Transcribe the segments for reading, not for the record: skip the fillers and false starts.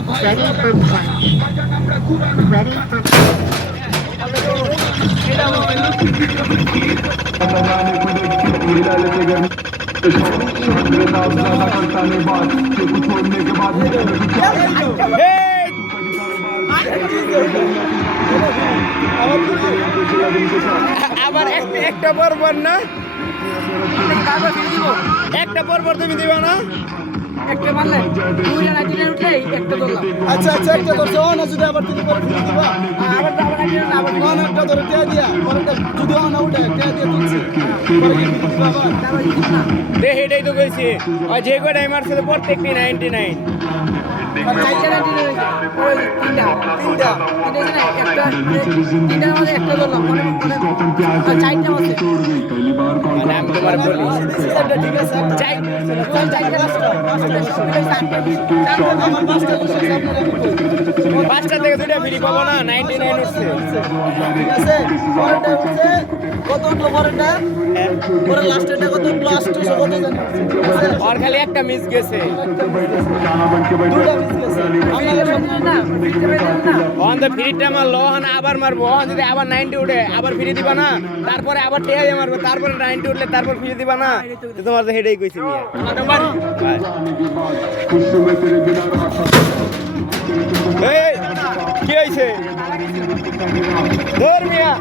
Ready for punch. Ready for আবার একটা পরপর না একটা পরপর তুমি দিবা না একটা মারলে দুইটা নাইটিনে উঠলেই একটা ধরলাম। আচ্ছা আচ্ছা একটা ধরছে না যদি আবার তুমি পরে ফিরে দিবা আবার নাইটিনে না আবার না একটা ধরে টিয়া দিয়া পরেটা যদি না উঠে টিয়া দিয়ে তুলছে পরে কি দিবা আবার তারপর জিত না দেখ এটাই তো কইছি আর যে কয়টা মারছে তো প্রত্যেকটি 99 চারটা নাইটিনে রয়েছে ওই তিনটা তিনটা না একটা তিনটা মানে একটা ধরলাম মনে চারটা আছে মানে আমি তোমার বলি সিস্টেমটা ঠিক আছে চারটা লাস্ট আমার পাঁচটা করছে আপনারা পাঁচটা থেকে দুইটা ফ্রি পাবো না 99 উঠছে ঠিক আছে পরেরটা উঠছে কত উঠলো পরেরটা পরে লাস্টেরটা কত উঠলো লাস্টে কত জানি ঠিক আছে আর খালি একটা মিস গেছে দুটো মিস গেছে না অন দ্য ফ্রিটা মারলো হন আবার মারবো অন যদি আবার 90 উঠে আবার ফ্রি দিবা না তারপরে আবার টেয়া দিয়ে মারবো তারপরে 90 উঠলে তারপর ফ্রি দিবা না তো তোমার তো হেডেই কইছি মিয়া এই কি হইছে ধর মিয়া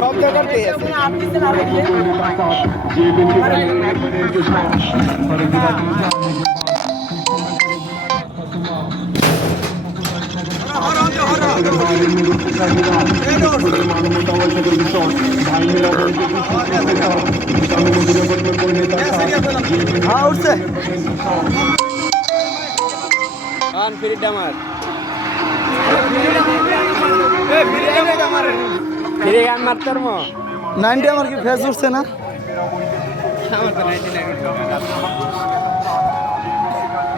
শব্দ করতে আছে আপনি তো না দেখলে হ্যাঁ উঠছে অন ফ্রিটা মার ফিরে গান মারতার মো 90 আমার কি ফেস উঠছে না আমার তো 99